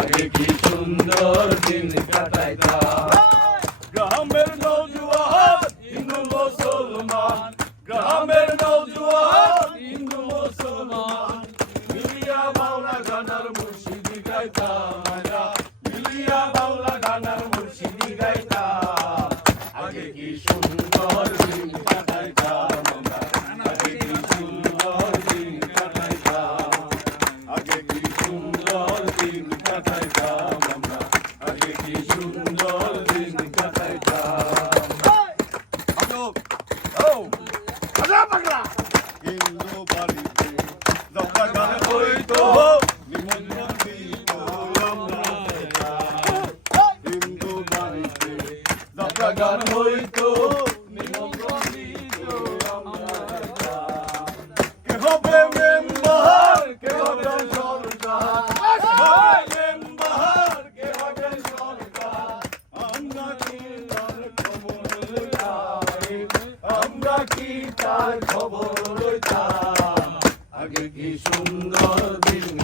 আগে কি সুন্দর দিন কাটাইতাম। গ্রামের নওজোয়ান হিন্দু মুসলমান, গ্রামের নওজোয়ান হিন্দু মুসলমান, মিলিয়া বাউলা গানার মুর্শিদি গাইতাম আমরা, মিলিয়া বাউলা গানার মুর্শিদি গাইতাম। আগে কি সুন্দর দিন কাটাইতাম আমরা, আগে কি সুন্দর দিন কাটাইতাম, আগে কি সুন্দর দিন কাটাইতাম আমরা, আগে কি সুন্দর দিন কাটাইতাম। হিন্দু বাড়িতে যাত্রা গান হইতো, নিমন্ত্রণ দিত আমরা যেতাম। হিন্দু বাড়িতে যাত্রা গান হইতো, নিমন্ত্রণ দিত আমরা যেতাম। কে হবে মেম্বার, কে হবে সরকার, কে হবে মেম্বার, কে হবে সরকার, আমরা কি তার খবর লইতাম, আমরা কি তার খবর লইতাম। আগে কি সুন্দর দিন